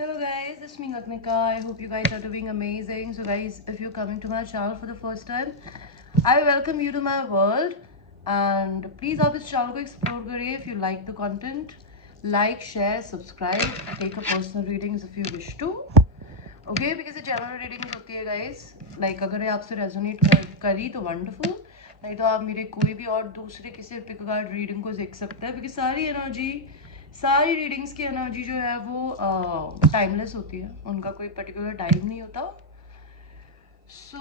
Hello guys, it's me Gatnika. I hope you guys are doing amazing. So guys, if you're coming to my channel for the first time, I welcome you to my world and please आप इस channel को explore करिए. If you like the content, like, share, subscribe, take a personal readings if you wish to. Okay, because ये general readings होती है guys. Like अगर ये आपसे resonate करी तो wonderful. नहीं तो आप मेरे कोई भी और दूसरे किसी पिक कार्ड रीडिंग को देख सकते हैं क्योंकि सारी रीडिंग्स की एनर्जी जो है वो टाइमलेस होती है, उनका कोई पर्टिकुलर टाइम नहीं होता. सो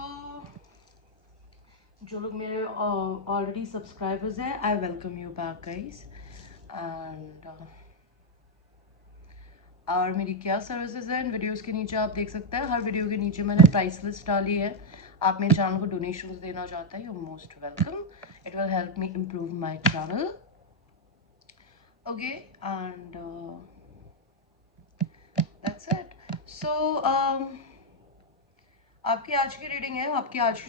जो लोग मेरे ऑलरेडी सब्सक्राइबर्स हैं, I welcome you back guys. And और मेरी क्या सर्विसेज है इन वीडियोस के नीचे आप देख सकते हैं. हर वीडियो के नीचे मैंने प्राइस लिस्ट डाली है. आप मेरे चैनल को डोनेशंस देना चाहते हैं, you most welcome. It will help me improve my channel. Okay and that's it. So आपकी आज की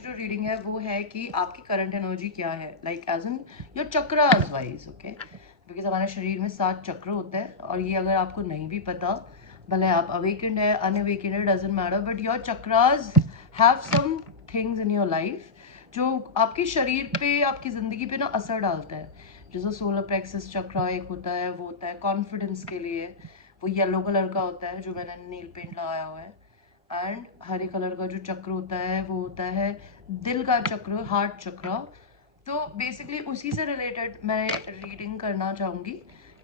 जो रीडिंग है वो है कि आपकी करंट एनर्जी क्या है, like as in your chakras wise. Okay, because हमारे शरीर में 7 चक्र होते हैं और ये अगर आपको नहीं भी पता, भले आप अवेकेंड है अनअवेकेंड है doesn't matter, but your chakras have some things in your life जो आपके शरीर पे, आपकी ज़िंदगी पे ना असर डालता है. जैसे सोलर प्लेक्सस चक्र एक होता है, वो होता है कॉन्फिडेंस के लिए. वो येलो कलर का होता है जो मैंने नील पेंट लगाया हुआ है. एंड हरे कलर का जो चक्र होता है वो होता है दिल का चक्र, हार्ट चक्र. तो बेसिकली उसी से रिलेटेड मैं रीडिंग करना चाहूँगी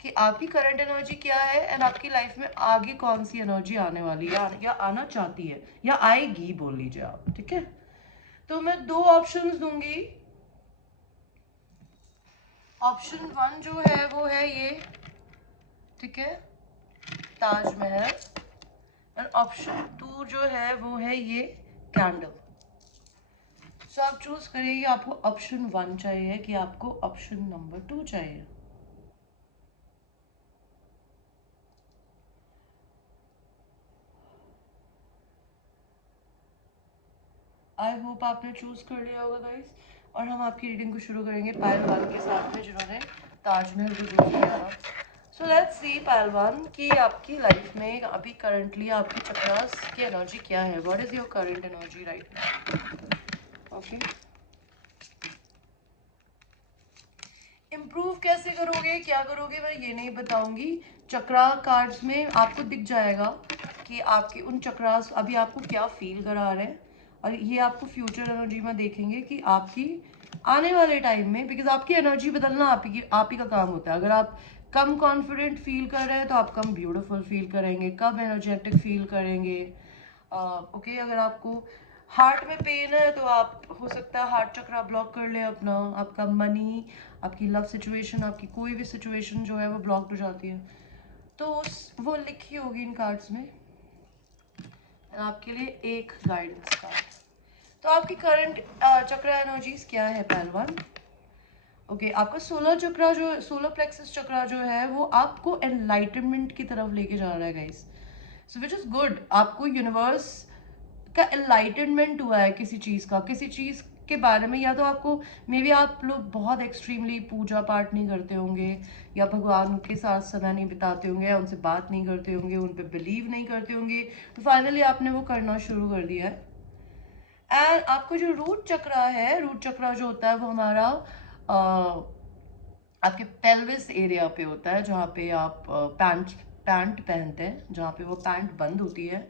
कि आपकी करंट एनर्जी क्या है एंड आपकी लाइफ में आगे कौन सी एनर्जी आने वाली है या आना चाहती है या आएगी, बोल लीजिए आप. ठीक है, तो मैं 2 ऑप्शंस दूंगी. ऑप्शन 1 जो है वो है ये, ठीक है, ताजमहल. और ऑप्शन 2 जो है वो है ये कैंडल. सो आप चूज करिए कि आपको ऑप्शन 1 चाहिए कि आपको ऑप्शन नंबर 2 चाहिए. आई होप आपने चूज कर लिया होगा गाइस. और हम आपकी रीडिंग को शुरू करेंगे पहलवान के साथ में जिन्होंने ताजमहल को चूज किया था. सो लेट्स सी पहलवान कि आपकी लाइफ में अभी करंटली आपकी चक्रास की एनर्जी क्या है. What is your current energy right now. Okay, improve कैसे करोगे, क्या करोगे, मैं ये नहीं बताऊंगी. चक्रा कार्ड्स में आपको दिख जाएगा कि आपके उन चक्रास अभी आपको क्या फील करा रहे हैं. और ये आपको फ्यूचर एनर्जी में देखेंगे कि आपकी आने वाले टाइम में, बिकॉज आपकी एनर्जी बदलना आप ही का काम होता है. अगर आप कम कॉन्फिडेंट फील कर रहे हैं तो आप कम ब्यूटीफुल फील करेंगे, कम एनर्जेटिक फील करेंगे. ओके, अगर आपको हार्ट में पेन है तो आप हो सकता है हार्ट चक्र ब्लॉक कर ले अपना. आपका मनी, आपकी लव सिचुएशन, आपकी कोई भी सिचुएशन जो है वो ब्लॉक्ड हो जाती है. तो वो लिखी होगी इन कार्ड्स में. आपके लिए एक गाइडेंस कार्ड. तो आपकी करंट चक्र एनर्जीज क्या है पहलवान. ओके, आपका सोलर प्लेक्सस चक्र जो है वो आपको एनलाइटनमेंट की तरफ लेके जा रहा है guys. So which is good. आपको यूनिवर्स का एनलाइटनमेंट हुआ है किसी चीज़ के बारे में. या तो आपको मे बी आप लोग बहुत एक्सट्रीमली पूजा पाठ नहीं करते होंगे या भगवान के साथ समय नहीं बिताते होंगे या उनसे बात नहीं करते होंगे, उन पर बिलीव नहीं करते होंगे. तो फाइनली आपने वो करना शुरू कर दिया है. एंड आपको जो रूट चक्र जो होता है वो हमारा आपके पेल्विस एरिया पे होता है, जहाँ पे आप पैंट पहनते हैं, जहाँ पे वो पैंट बंद होती है.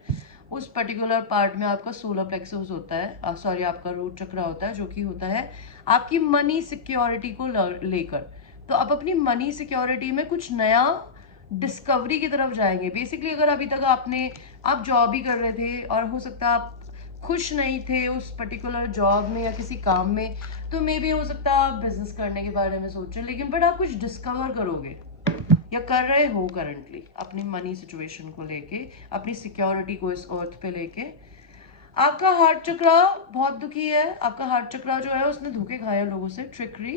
उस पर्टिकुलर पार्ट में आपका सोलर प्लेक्सस होता है, सॉरी आपका रूट चक्र होता है, जो कि होता है आपकी मनी सिक्योरिटी को लेकर. तो आप अपनी मनी सिक्योरिटी में कुछ नया डिस्कवरी की तरफ जाएंगे. बेसिकली अगर अभी तक आप जॉब ही कर रहे थे और हो सकता है आप खुश नहीं थे उस पर्टिकुलर जॉब में या किसी काम में, तो मे भी हो सकता है आप बिजनेस करने के बारे में सोचें, लेकिन बट आप कुछ डिस्कवर करोगे या कर रहे हो करंटली अपनी मनी सिचुएशन को लेके, अपनी सिक्योरिटी को इस अर्थ पे लेके. आपका हार्ट चक्र बहुत दुखी है. आपका हार्ट चक्र जो है उसने धोखे खाए हैं लोगों से, ट्रिकरी.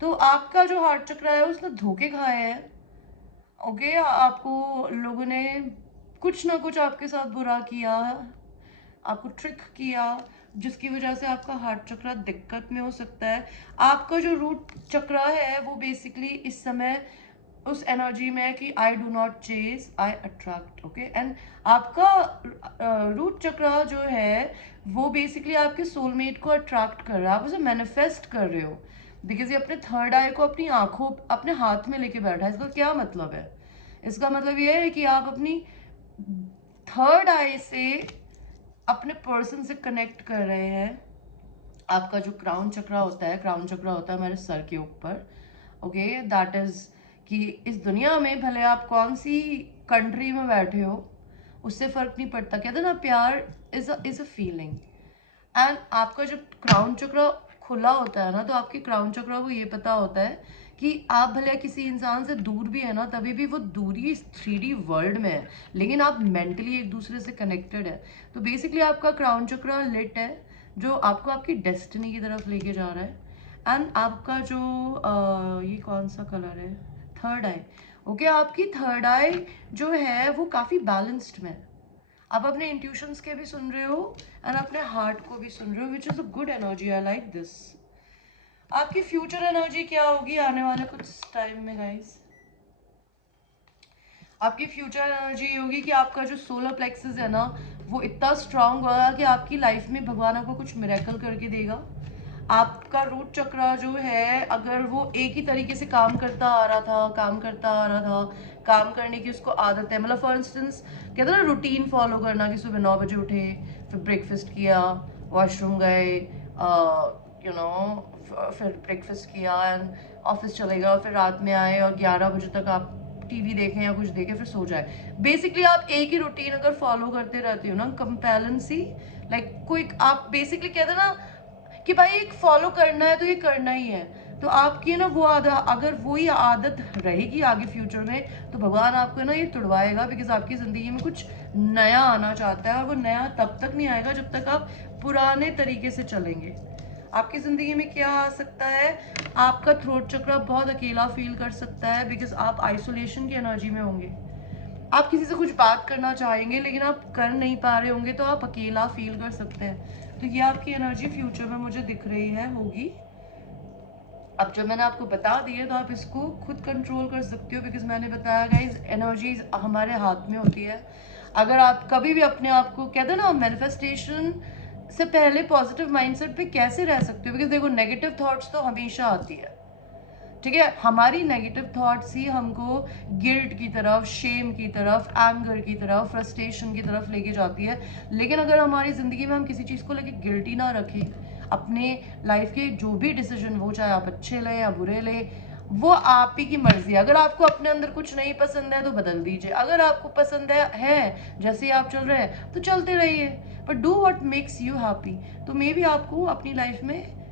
तो आपका जो हार्ट चक्र है उसने धोखे खाए हैं. ओके, आपको लोगों ने कुछ ना कुछ आपके साथ बुरा किया, आपको ट्रिक किया, जिसकी वजह से आपका हार्ट चक्र दिक्कत में हो सकता है. आपका जो रूट चक्र है वो बेसिकली इस समय उस एनर्जी में है कि I do not chase, I attract. Okay, and आपका रूट चक्रा जो है वो बेसिकली आपके सोलमेट को अट्रैक्ट कर रहा है, आप उसे मैनिफेस्ट कर रहे हो। बिकॉज ये अपने थर्ड आई को अपनी आंखों, अपने हाथ में लेके बैठा है। इसका क्या मतलब है? इसका मतलब ये है कि आप अपनी थर्ड आई से अपने पर्सन से कनेक्ट कर रहे हैं। आपका जो क्राउन चक्रा होता है, क्राउन चक्रा होता है हमारे सर के ऊपर। ओके, दैट इज कि इस दुनिया में भले आप कौन सी कंट्री में बैठे हो, उससे फर्क नहीं पड़ता। कहते हैं ना, प्यार इज अ फीलिंग। एंड आपका जब क्राउन चक्र खुला होता है ना, तो आपके क्राउन चक्र को ये पता होता है कि आप भले किसी इंसान से दूर भी है ना, तभी भी वो दूरी 3D वर्ल्ड में है, लेकिन आप मेंटली एक दूसरे से कनेक्टेड है। तो बेसिकली आपका क्राउन चक्र लिट है, जो आपको आपकी डेस्टिनी की तरफ लेके जा रहा है। एंड आपका जो ये कौन सा कलर है, थर्ड आई। ओके, आपकी थर्ड आई जो है वो काफ़ी बैलेंस्ड में है। आप अपने इंट्यूशंस के भी सुन रहे हो एंड अपने हार्ट को भी सुन रहे हो, which is a good energy. I like this. आपकी फ्यूचर एनर्जी क्या होगी आने वाले कुछ टाइम में गाइस? आपकी फ्यूचर एनर्जी ये होगी कि आपका जो सोलर प्लेक्सस है ना, वो इतना स्ट्रांग होगा कि आपकी लाइफ में भगवान आपको कुछ मिरेकल करके देगा। आपका रूट चक्र जो है, अगर वो एक ही तरीके से काम करता आ रहा था, काम करता आ रहा था, काम करने की उसको आदत है, मतलब फॉर इंस्टेंस कहते हैं ना रूटीन फॉलो करना, कि सुबह 9 बजे उठे, फिर ब्रेकफास्ट किया, वॉशरूम गए, यू नो, फिर ब्रेकफास्ट किया एंड ऑफिस चले गए, फिर रात में आए और 11 बजे तक आप टीवी देखें या कुछ देखें, फिर सो जाए। बेसिकली आप एक ही रूटीन अगर फॉलो करते रहते हो ना, कंपेलेंसी, लाइक कोई, आप बेसिकली कहते हैं ना कि भाई एक फॉलो करना है तो ये करना ही है, तो आपकी ना वो आदत, अगर वही आदत रहेगी आगे फ्यूचर में, तो भगवान आपको ना ये तुड़वाएगा। बिकॉज आपकी ज़िंदगी में कुछ नया आना चाहता है, और वो नया तब तक नहीं आएगा जब तक आप पुराने तरीके से चलेंगे। आपकी ज़िंदगी में क्या आ सकता है? आपका थ्रोट चक्र बहुत अकेला फील कर सकता है, बिकॉज आप आइसोलेशन की एनर्जी में होंगे। आप किसी से कुछ बात करना चाहेंगे लेकिन आप कर नहीं पा रहे होंगे, तो आप अकेला फील कर सकते हैं। तो ये आपकी एनर्जी फ्यूचर में मुझे दिख रही है होगी। अब जब मैंने आपको बता दिया, तो आप इसको खुद कंट्रोल कर सकते हो, बिकॉज मैंने बताया गाइस, एनर्जीज हमारे हाथ में होती है। अगर आप कभी भी अपने आप को, कहते हैं ना, मैनिफेस्टेशन से पहले पॉजिटिव माइंडसेट पे कैसे रह सकते हो, बिकॉज देखो नेगेटिव थॉट्स तो हमेशा आती है, ठीक है। हमारी नेगेटिव थॉट्स ही हमको गिल्ट की तरफ, शेम की तरफ, एंगर की तरफ, फ्रस्ट्रेशन की तरफ लेके जाती है। लेकिन अगर हमारी ज़िंदगी में हम किसी चीज़ को लेके गिल्टी ना रखें, अपने लाइफ के जो भी डिसीजन, वो चाहे आप अच्छे लें या बुरे लें, वो आप ही की मर्जी है। अगर आपको अपने अंदर कुछ नहीं पसंद है तो बदल दीजिए, अगर आपको पसंद है जैसे आप चल रहे हैं तो चलते रहिए, but do what makes you happy. तो मे बी आपको अपनी लाइफ में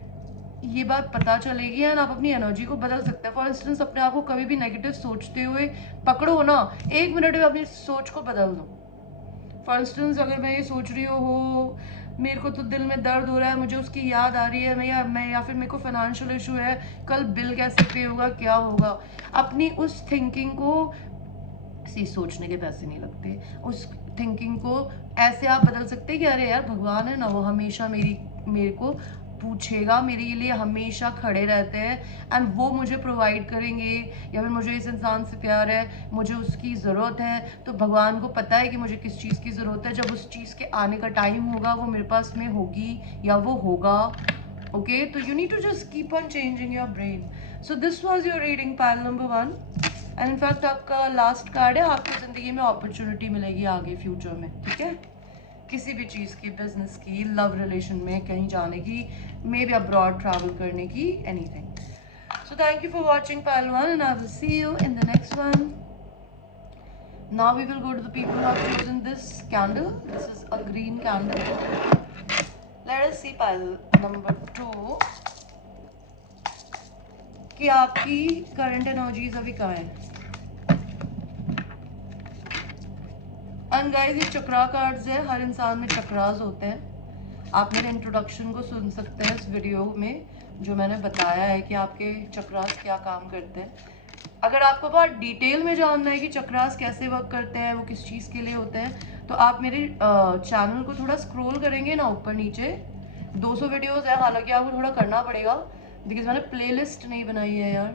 ये बात पता चलेगी एंड आप अपनी एनर्जी को बदल सकते हैं। फॉर इंस्टेंस, अपने आप को कभी भी नेगेटिव सोचते हुए पकड़ो ना, 1 मिनट में अपनी सोच को बदल दो। फॉर इंस्टेंस, अगर मैं ये सोच रही हो मेरे को तो दिल में दर्द हो रहा है, मुझे उसकी याद आ रही है, या फिर मेरे को फाइनेंशियल इशू है, कल बिल कैसे पे होगा, क्या होगा, अपनी उस थिंकिंग को, सी सोचने के पैसे नहीं लगते, उस थिंकिंग को ऐसे आप बदल सकते हैं कि अरे यार, भगवान है ना, वो हमेशा मेरे को पूछेगा, मेरे लिए हमेशा खड़े रहते हैं एंड वो मुझे प्रोवाइड करेंगे। या फिर मुझे इस इंसान से प्यार है, मुझे उसकी ज़रूरत है, तो भगवान को पता है कि मुझे किस चीज़ की ज़रूरत है। जब उस चीज़ के आने का टाइम होगा, वो मेरे पास में होगी या वो होगा। ओके, तो you need to just keep on changing your brain. So this was your reading pile number 1। And in fact आपका लास्ट कार्ड है, आपको ज़िंदगी में अपॉर्चुनिटी मिलेगी आगे फ्यूचर में, ठीक है, किसी भी चीज़ की, बिजनेस की, लव रिलेशन में कहीं जाने की, मे बी अब्रॉड ट्रैवल करने की, anything. So thank you for watching pile 1 and I will see you in the next one. Now we will go to the people who have chosen this candle. This is a green candle. Let us see pile number 2 कि आपकी current energies अभी कहाँ है। And guys, ये चक्रा cards है, हर इंसान में चक्रास होते हैं। आप मेरे इंट्रोडक्शन को सुन सकते हैं इस वीडियो में, जो मैंने बताया है कि आपके चक्रास क्या काम करते हैं। अगर आपको बहुत डिटेल में जानना है कि चक्रास कैसे वर्क करते हैं, वो किस चीज़ के लिए होते हैं, तो आप मेरे चैनल को थोड़ा स्क्रॉल करेंगे ना ऊपर नीचे, 200 वीडियोस है, हालांकि आपको थोड़ा करना पड़ेगा बिकॉज मैंने प्लेलिस्ट नहीं बनाई है यार।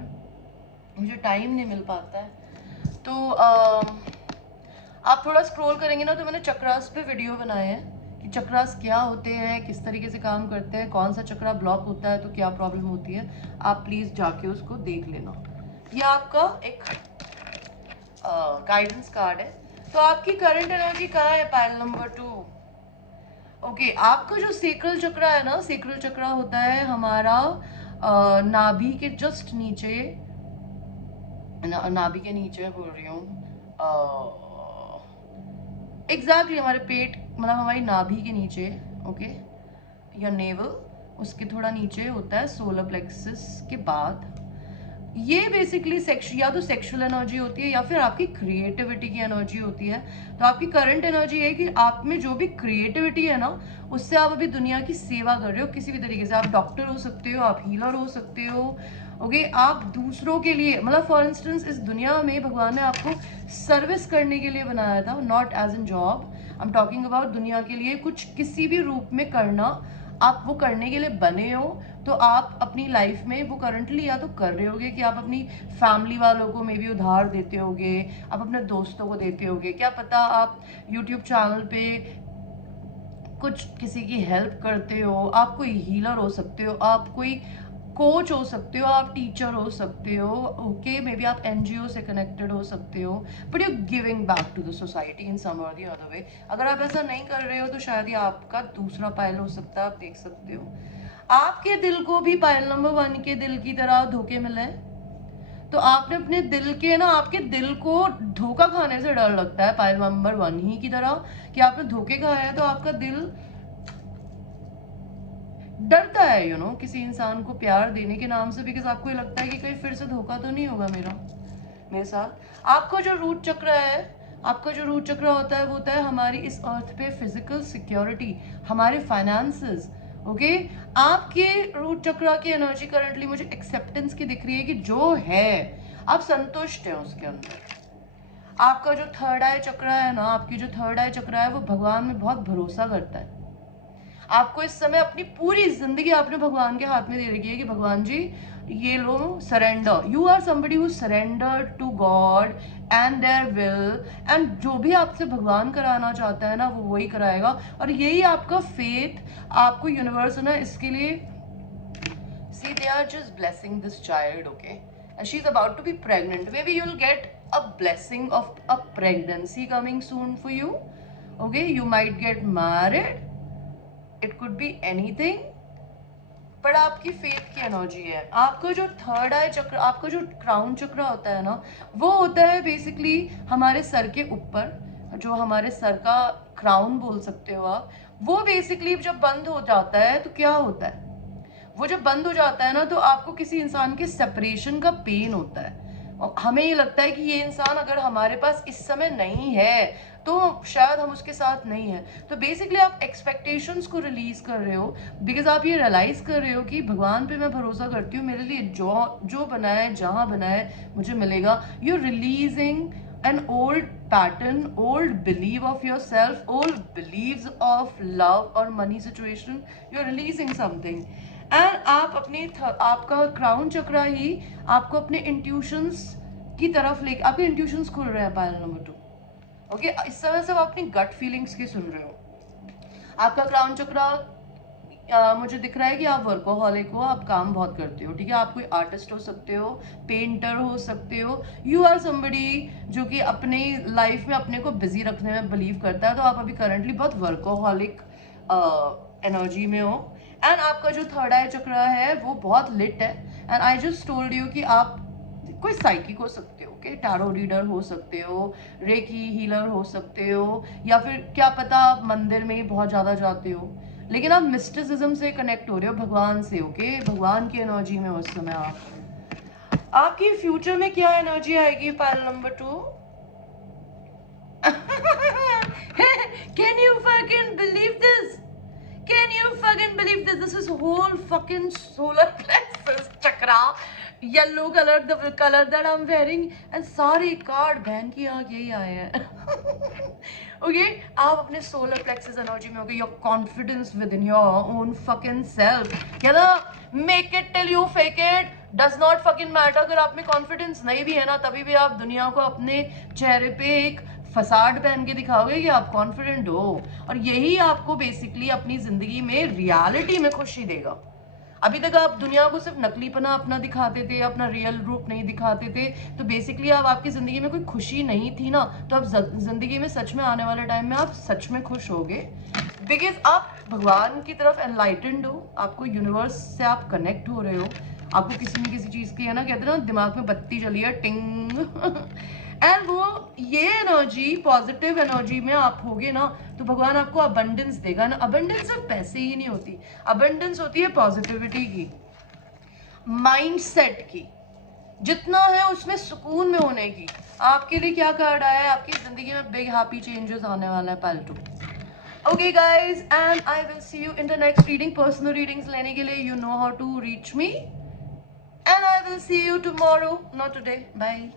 मुझे टाइम नहीं मिल पाता है। तो आप थोड़ा स्क्रॉल करेंगे ना, तो मैंने चक्रास पे वीडियो बनाए हैं कि चक्रास क्या होते हैं, किस तरीके से काम करते हैं, कौन सा चक्रा ब्लॉक होता है तो क्या प्रॉब्लम होती है। आप प्लीज़ जाके उसको देख लेना। ये आपका एक गाइडेंस कार्ड है। तो आपकी करंट एनर्जी कहाँ है? Pile number 2। ओके, आपका जो सेक्रल चक्रा है ना, सेक्रल चक्रा होता है हमारा नाभि के जस्ट नीचे, नाभि के नीचे बोल रही हूँ, एग्जैक्टली हमारे पेट, मतलब हमारी नाभि के नीचे, ओके, या नेवल, उसके थोड़ा नीचे होता है सोलर प्लेक्सस के बाद। ये बेसिकली या तो सेक्सुअल एनर्जी होती है या फिर आपकी क्रिएटिविटी की एनर्जी होती है। तो आपकी करंट एनर्जी है कि आप में जो भी क्रिएटिविटी है ना, उससे आप अभी दुनिया की सेवा कर रहे हो किसी भी तरीके से। आप डॉक्टर हो सकते हो, आप हीलर हो सकते हो, ओके, आप दूसरों के लिए, मतलब फॉर इंस्टेंस इस दुनिया में भगवान ने आपको सर्विस करने के लिए बनाया था, not as an job. I am talking about दुनिया के लिए कुछ किसी भी रूप में करना, आप वो करने के लिए बने हो। तो आप अपनी लाइफ में वो करंटली या तो कर रहे होगे कि आप अपनी फैमिली वालों को मे भी उधार देते होगे, आप अपने दोस्तों को देते होगे, क्या पता आप यूट्यूब चैनल पे कुछ किसी की हेल्प करते हो, आप कोई हीलर हो सकते हो, आप कोई कोच हो सकते हो, आप टीचर हो सकते हो, ओके, मे बी आप एनजीओ से कनेक्टेड हो सकते हो, but you giving back to the society in some or the other way. अगर आप ऐसा नहीं कर रहे हो तो शायद ये आपका दूसरा पायल हो सकता है। आप देख सकते हो आपके दिल को भी पायल नंबर 1 के दिल की तरह धोखे मिले हैं। तो आपने अपने दिल के ना, आपके दिल को धोखा खाने से डर लगता है पायल नंबर 1 ही की तरह, कि आपने धोखे खाया है तो आपका दिल डरता है, यू नो, किसी इंसान को प्यार देने के नाम से, बिकॉज आपको ये लगता है कि कहीं फिर से धोखा तो नहीं होगा मेरे साथ। आपका जो रूट चक्र है, आपका जो रूट चक्र होता है वो होता है हमारी इस अर्थ पे फिजिकल सिक्योरिटी, हमारे फाइनेंसेस, ओके। आपके रूट चक्र की एनर्जी करंटली मुझे एक्सेप्टेंस की दिख रही है कि जो है आप संतुष्ट हैं उसके अंदर। आपका जो थर्ड आई चक्र है ना, आपकी जो थर्ड आई चक्र है वो भगवान में बहुत भरोसा करता है। आपको इस समय अपनी पूरी जिंदगी आपने भगवान के हाथ में दे रखी है कि भगवान जी ये लो, surrender, you are somebody who surrender to God and their will, and जो भी आपसे भगवान कराना चाहता है ना वो वही कराएगा। और यही आपका फेथ, आपको यूनिवर्स ना इसके लिए, see they are just blessing this child, okay, and she's about to be pregnant. Maybe you'll get a blessing of a pregnancy coming soon for you, okay, you might get married, it could be anything, पर आपकी faith की energy है। आपका जो third आई चक्र, आपका जो crown चक्र होता है ना, वो होता है बेसिकली हमारे सर के ऊपर, जो हमारे सर का क्राउन बोल सकते हो आप। वो बेसिकली जब बंद हो जाता है तो क्या होता है, वो जब बंद हो जाता है ना तो आपको किसी इंसान के सेपरेशन का पेन होता है। और हमें ये लगता है कि ये इंसान अगर हमारे पास इस समय नहीं है तो शायद हम उसके साथ नहीं है। तो बेसिकली आप एक्सपेक्टेशंस को रिलीज कर रहे हो, बिकॉज आप ये रियलाइज कर रहे हो कि भगवान पे मैं भरोसा करती हूँ, मेरे लिए जो जो बना है, जहाँ बना है मुझे मिलेगा। You releasing an old pattern, old belief of yourself, old beliefs of love or money situation. You're releasing something. And आप अपनी आपका क्राउन चक्रा ही आपको अपने इंट्यूशंस की तरफ लेके, आपके इंट्यूशंस खुल रहे हैं पायल नंबर 2, ओके। इस समय सब अपनी गट फीलिंग्स की सुन रहे हो। आपका क्राउन चक्रा मुझे दिख रहा है कि आप वर्कोहॉलिक हो, आप काम बहुत करते हो, ठीक है। आप कोई आर्टिस्ट हो सकते हो, पेंटर हो सकते हो, यू आर समबडी जो कि अपने लाइफ में अपने को बिजी रखने में बिलीव करता है। तो आप अभी करंटली बहुत वर्कोहॉलिक एनर्जी में हो। एंड आपका जो थर्ड आई चक्र है वो बहुत लिट है। And I just told you कि आप कोई साइकिक हो सकते हो, ओके, टैरो रीडर हो सकते हो, रेकी हीलर हो सकते हो, या फिर क्या पता आप मंदिर में बहुत ज़्यादा जाते हो, लेकिन आप मिस्टिसिज्म से कनेक्ट हो रहे हो भगवान से, ओके, भगवान की एनर्जी में उस समय आपकी फ्यूचर में क्या एनर्जी आएगी pile number 2? Can you fucking believe this? Can you fucking believe this? This is whole fucking solar plexus chakra, yellow color, the color that I'm wearing, and सारे कार्ड बहन की आग यही आए हैं। ओके, आप अपने सोलर प्लेक्सस एनर्जी में हो गए, your confidence within your own fucking self, कहना make it till you fake it, does not fucking matter. अगर आप में कॉन्फिडेंस नहीं भी है ना, तभी भी आप दुनिया को अपने चेहरे पे एक फसाड पहन के दिखाओगे कि आप कॉन्फिडेंट हो, और यही आपको बेसिकली अपनी जिंदगी में रियलिटी में खुशी देगा। अभी तक आप दुनिया को सिर्फ नकलीपना अपना दिखाते थे, अपना रियल रूप नहीं दिखाते थे, तो बेसिकली अब आपकी जिंदगी में कोई खुशी नहीं थी ना, तो अब जिंदगी में सच में आने वाले टाइम में आप सच में खुश होगे, बिकॉज आप भगवान की तरफ एनलाइटेंड हो, आपको यूनिवर्स से आप कनेक्ट हो रहे हो, आपको किसी न किसी चीज की है ना, कहते हैं ना दिमाग में बत्ती जली है टिंग एंड वो ये एनर्जी, पॉजिटिव एनर्जी में आप होगे ना, तो भगवान आपको अबंडेंस देगा ना। अबंडेंस सिर्फ पैसे ही नहीं होती, अबंडेंस होती है पॉजिटिविटी की, माइंडसेट की, जितना है उसमें सुकून में होने की। आपके लिए क्या कार्ड आया है? आपकी जिंदगी में बिग हैप्पी चेंजेस आने वाला है पाल्टू। Okay guys, and I will see you in the next reading. Personal readings लेने के लिए you know how to reach me, and I will see you tomorrow, not today. Bye.